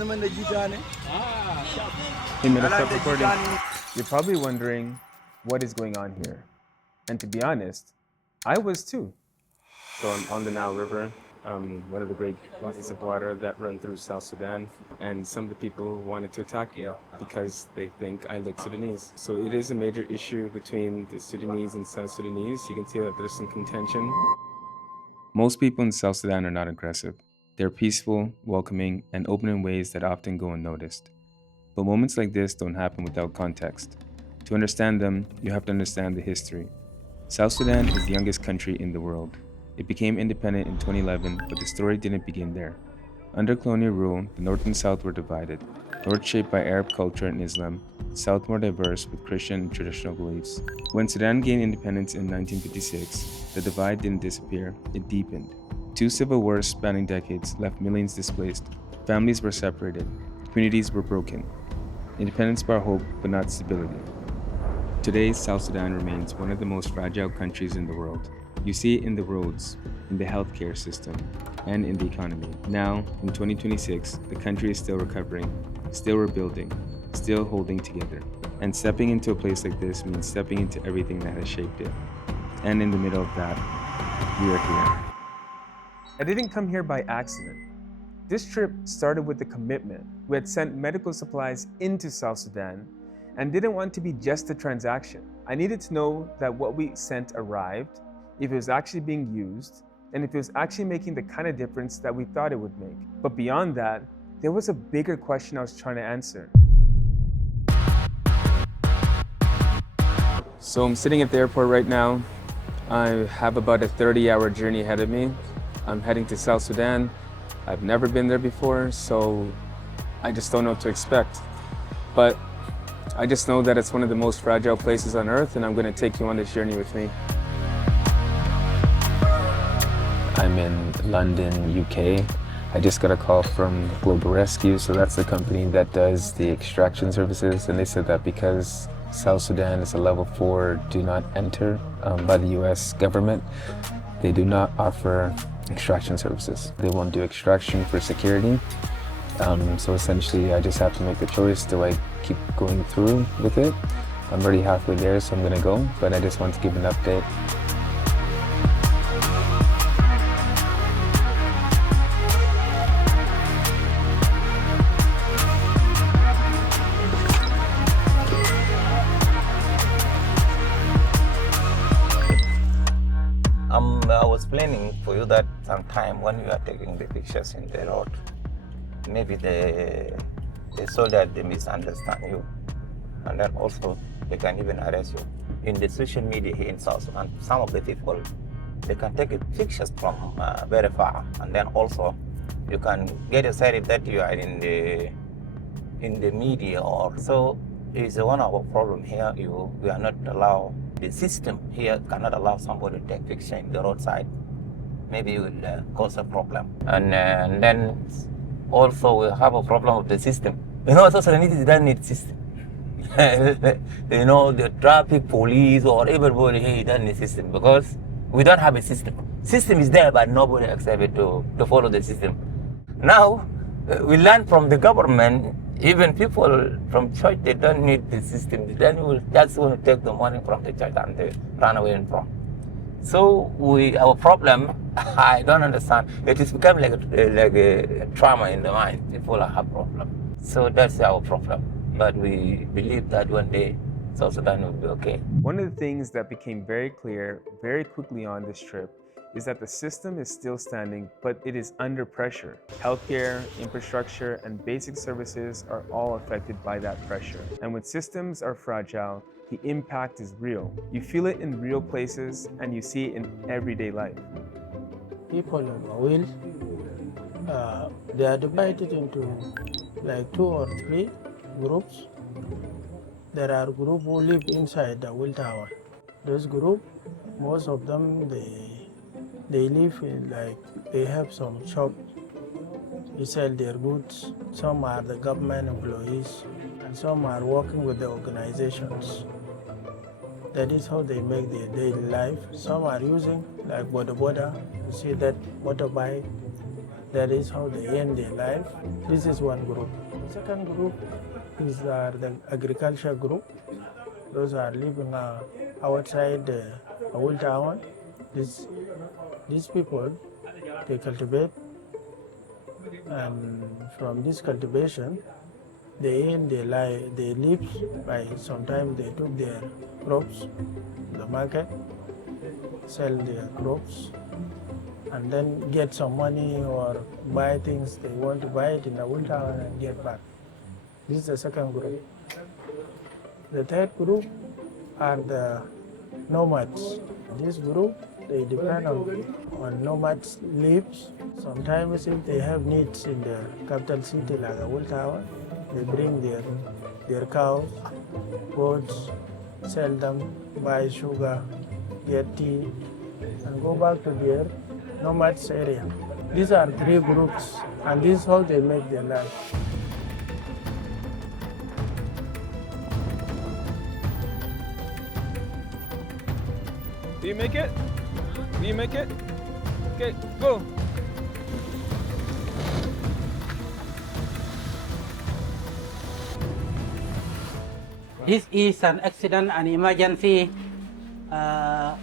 Hey, minute stop recording. You're probably wondering what is going on here. And to be honest, I was too. So I'm on the Nile River, one of the great bodies of water that run through South Sudan. And some of the people wanted to attack me because they think I look Sudanese. So it is a major issue between the Sudanese and South Sudanese. You can see that there's some contention. Most people in South Sudan are not aggressive. They're peaceful, welcoming, and open in ways that often go unnoticed. But moments like this don't happen without context. To understand them, you have to understand the history. South Sudan is the youngest country in the world. It became independent in 2011, but the story didn't begin there. Under colonial rule, the North and South were divided. North shaped by Arab culture and Islam, South more diverse with Christian and traditional beliefs. When Sudan gained independence in 1956, the divide didn't disappear, it deepened. Two civil wars spanning decades left millions displaced. Families were separated, communities were broken. Independence brought hope, but not stability. Today, South Sudan remains one of the most fragile countries in the world. You see it in the roads, in the healthcare system, and in the economy. Now, in 2026, the country is still recovering, still rebuilding, still holding together. And stepping into a place like this means stepping into everything that has shaped it. And in the middle of that, we are here. I didn't come here by accident. This trip started with a commitment. We had sent medical supplies into South Sudan and didn't want to be just a transaction. I needed to know that what we sent arrived, if it was actually being used, and if it was actually making the kind of difference that we thought it would make. But beyond that, there was a bigger question I was trying to answer. So I'm sitting at the airport right now. I have about a 30-hour journey ahead of me. I'm heading to South Sudan. I've never been there before, so I just don't know what to expect. But I just know that it's one of the most fragile places on earth, and I'm going to take you on this journey with me. I'm in London, UK. I just got a call from Global Rescue, so that's the company that does the extraction services, and they said that because South Sudan is a level 4 do not enter by the US government, they do not offer extraction services. They won't do extraction for security. So essentially, I just have to make the choice. Do I keep going through with it? I'm already halfway there, so I'm gonna go, but I just want to give an update. I was planning for you that sometime when you are taking the pictures in the road, maybe the soldier they misunderstand you, and then also they can even arrest you. In the social media here in South Sudan, some of the people they can take pictures from very far, and then also you can get excited that you are in the media or so. It's one of our problem here. We are not allowed. The system here cannot allow somebody to take picture in the roadside. Maybe it will cause a problem. And then also we have a problem with the system. South Sudanese don't need system. The traffic police or everybody here doesn't need system because we don't have a system. System is there, but nobody accepts to follow the system. Now, we learn from the government. Even people from church, they don't need the system. They will just want to take the money from the church and they run away from. So our problem, I don't understand. It has become like a trauma in the mind. People have problem. So that's our problem. But we believe that one day South Sudan will be okay. One of the things that became very clear very quickly on this trip is that the system is still standing, but it is under pressure. Healthcare, infrastructure, and basic services are all affected by that pressure. And when systems are fragile, the impact is real. You feel it in real places, and you see it in everyday life. People in Mawil, they are divided into like 2 or 3 groups. There are groups who live inside the Will Tower. Those groups, most of them, they live in they have some shop. They sell their goods. Some are the government employees, and some are working with the organizations. That is how they make their daily life. Some are using like border. You see that motorbike. That is how they end their life. This is one group. The second group is the agriculture group. Those are living outside the old town. These people, they cultivate, and from this cultivation, they end their life, they live by sometimes they took their crops to the market, sell their crops, and then get some money or buy things they want to buy it in the old town and get back. This is the second group. The third group are the nomads. This group, they depend on nomads' lives. Sometimes if they have needs in the capital city like the old town, they bring their cows, goats, sell them, buy sugar, get tea, and go back to their nomads area. These are three groups, and this is how they make their life. Do you make it? Do you make it? Okay, go. This is an accident and emergency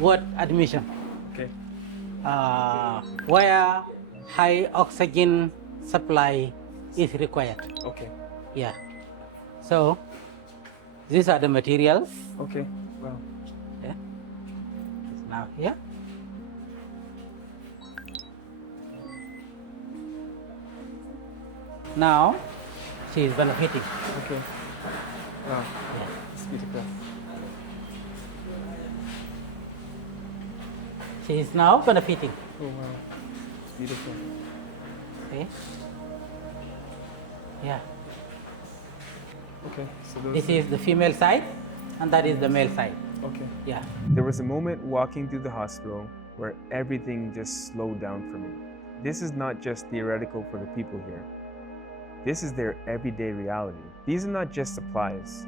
ward admission, Okay. where high oxygen supply is required. Okay. Yeah. So these are the materials. Okay. Wow. Yeah. Now here. Now she is benefiting. Okay. Wow. It's beautiful. She is now benefiting. Oh wow. It's beautiful. Okay. Yeah. Okay. So those This is the female side, and that is the male side. okay. Yeah. There was a moment walking through the hospital where everything just slowed down for me. This is not just theoretical for the people here. This is their everyday reality. These are not just supplies.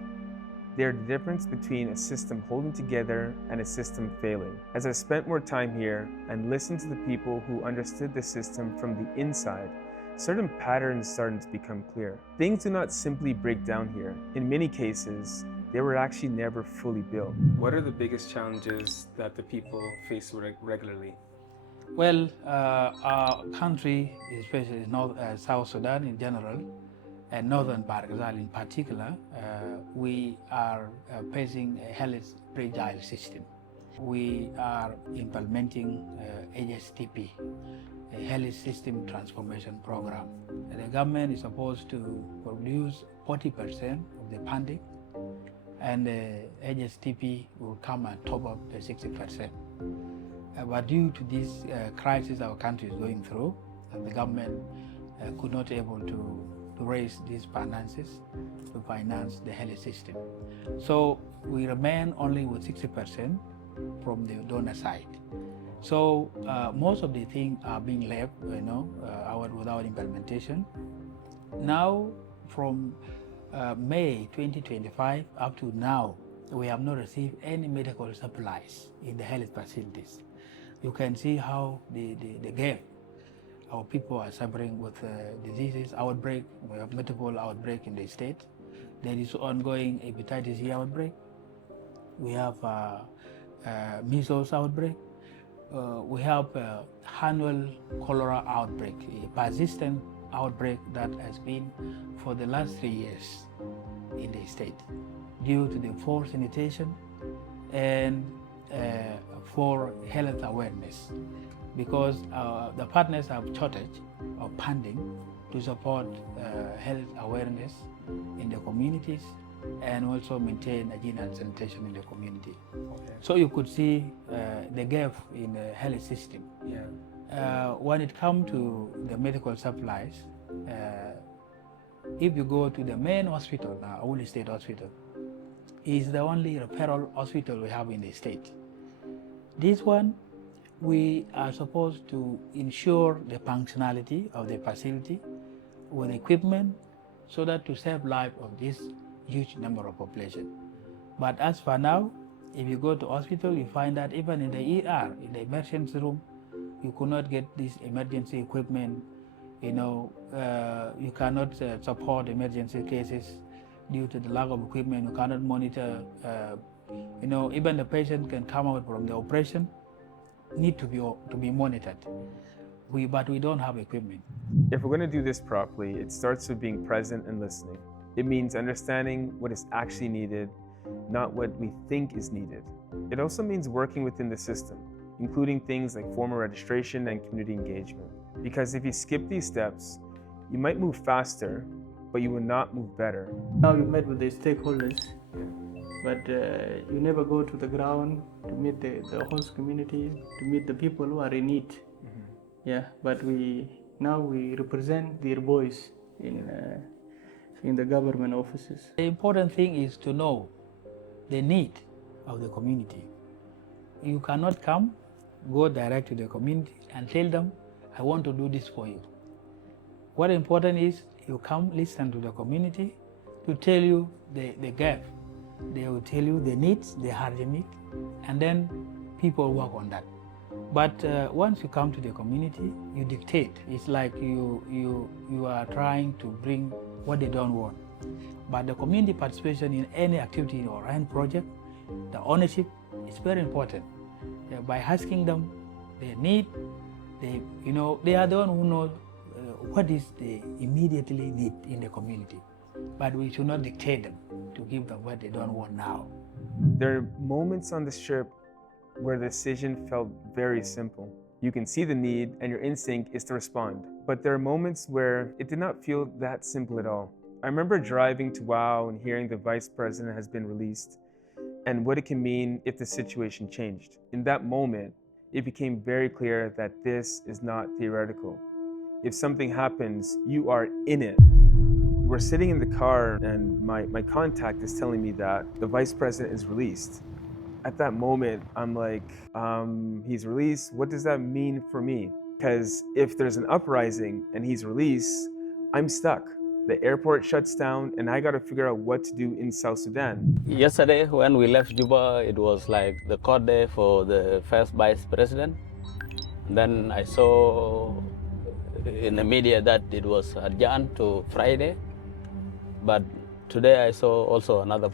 They're the difference between a system holding together and a system failing. As I spent more time here and listened to the people who understood the system from the inside, certain patterns started to become clear. Things do not simply break down here. In many cases, they were actually never fully built. What are the biggest challenges that the people face regularly? Well, our country, especially South Sudan in general, and Northern Barghazal in particular, we are facing a highly fragile system. We are implementing HSTP, a Health System Transformation Program. The government is supposed to produce 40% of the funding, and the HSTP will come on top of the 60%. But due to this crisis our country is going through, the government could not able to raise these finances to finance the health system. So we remain only with 60% from the donor side. So most of the things are being left, without implementation. Now, from May 2025 up to now, we have not received any medical supplies in the health facilities. You can see how the gap. Our people are suffering with diseases, outbreak. We have multiple outbreak in the state. There is ongoing hepatitis C outbreak. We have measles outbreak. We have annual cholera outbreak, a persistent outbreak that has been for the last 3 years in the state due to the poor sanitation and for health awareness, because the partners have shortage of funding to support health awareness in the communities and also maintain hygiene and sanitation in the community. Okay. So you could see the gap in the health system. Yeah. When it comes to the medical supplies, if you go to the main hospital, Awuli State Hospital, is the only referral hospital we have in the state. This one, we are supposed to ensure the functionality of the facility with equipment so that to save life of this huge number of population. But as for now, if you go to hospital, you find that even in the ER, in the emergency room, you could not get this emergency equipment You cannot support emergency cases due to the lack of equipment. You cannot monitor. Even the patient can come out from the operation, need to be monitored. But we don't have equipment. If we're going to do this properly, it starts with being present and listening. It means understanding what is actually needed, not what we think is needed. It also means working within the system, including things like formal registration and community engagement. Because if you skip these steps, you might move faster, but you will not move better. Now you met with the stakeholders, but you never go to the ground to meet the host community, to meet the people who are in need. Mm-hmm. Yeah, but we represent their voice in the government offices. The important thing is to know the need of the community. You cannot go direct to the community and tell them, I want to do this for you. What important is you come listen to the community to tell you the gap. They will tell you the needs, the urgent need, and then people work on that. But once you come to the community, you dictate. It's like you are trying to bring what they don't want. But the community participation in any activity or any project, the ownership is very important. By asking them their need, they are the one who know what is they immediately need in the community. But we should not dictate them to give them what they don't want now. There are moments on this trip where the decision felt very simple. You can see the need and your instinct is to respond. But there are moments where it did not feel that simple at all. I remember driving to WOW and hearing the vice president has been released and what it can mean if the situation changed. In that moment, it became very clear that this is not theoretical. If something happens, you are in it. We're sitting in the car and my contact is telling me that the vice president is released. At that moment, I'm like, he's released, what does that mean for me? Because if there's an uprising and he's released, I'm stuck. The airport shuts down and I gotta figure out what to do in South Sudan. Yesterday, when we left Juba, it was like the court day for the first vice president. Then I saw in the media that it was adjourned to Friday. But today I saw also another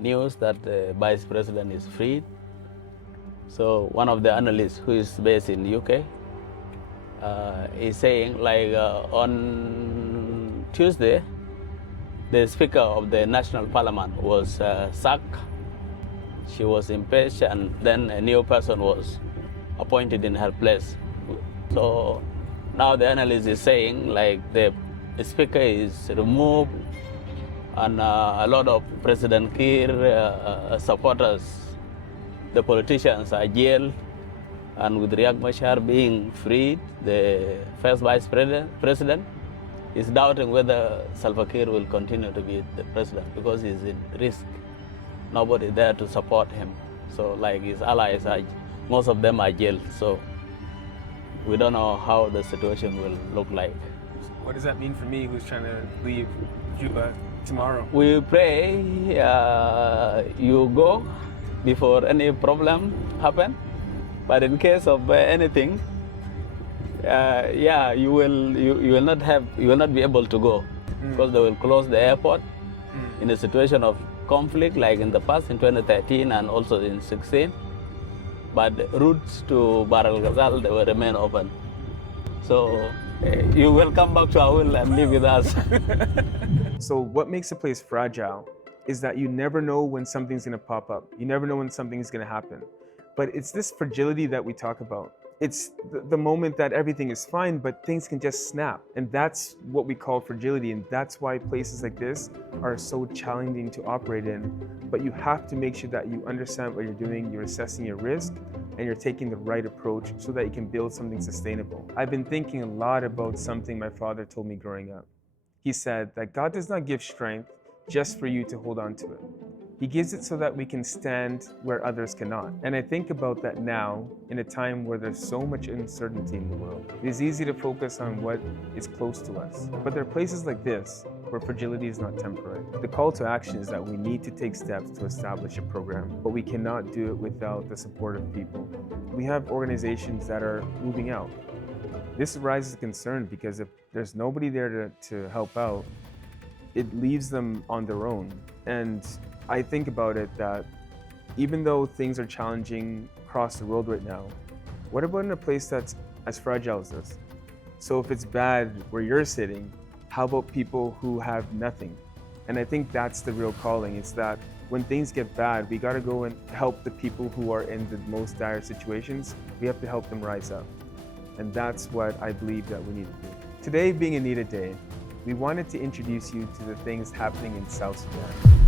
news that the vice president is freed. So one of the analysts who is based in the UK is saying on Tuesday, the Speaker of the National Parliament was sacked. She was impeached and then a new person was appointed in her place. So now the analyst is saying the Speaker is removed and a lot of President Kiir supporters, the politicians are jailed, and with Riek Machar being freed, the first vice president is doubting whether Salva Kiir will continue to be the president because he's in risk. Nobody there to support him. So his allies, most of them are jailed. So we don't know how the situation will look like. What does that mean for me who's trying to leave Juba tomorrow? We pray you go before any problem happen. But in case of anything, you will not be able to go because they will close the airport in a situation of conflict like in the past in 2013 and also in 2016. But routes to Bahr el Ghazal, they will remain open. So you will come back to Awil and live with us. So what makes a place fragile is that you never know when something's gonna pop up. You never know when something's gonna happen. But it's this fragility that we talk about. It's the moment that everything is fine, but things can just snap. And that's what we call fragility. And that's why places like this are so challenging to operate in. But you have to make sure that you understand what you're doing, you're assessing your risk, and you're taking the right approach so that you can build something sustainable. I've been thinking a lot about something my father told me growing up. He said that God does not give strength just for you to hold on to it. He gives it so that we can stand where others cannot. And I think about that now in a time where there's so much uncertainty in the world. It is easy to focus on what is close to us. But there are places like this where fragility is not temporary. The call to action is that we need to take steps to establish a program, but we cannot do it without the support of people. We have organizations that are moving out. This raises concern because if there's nobody there to help out, it leaves them on their own. And I think about it that even though things are challenging across the world right now, what about in a place that's as fragile as this? So if it's bad where you're sitting, how about people who have nothing? And I think that's the real calling. It's that when things get bad, we gotta go and help the people who are in the most dire situations. We have to help them rise up. And that's what I believe that we need to do. Today being Anita Day, we wanted to introduce you to the things happening in South Sudan.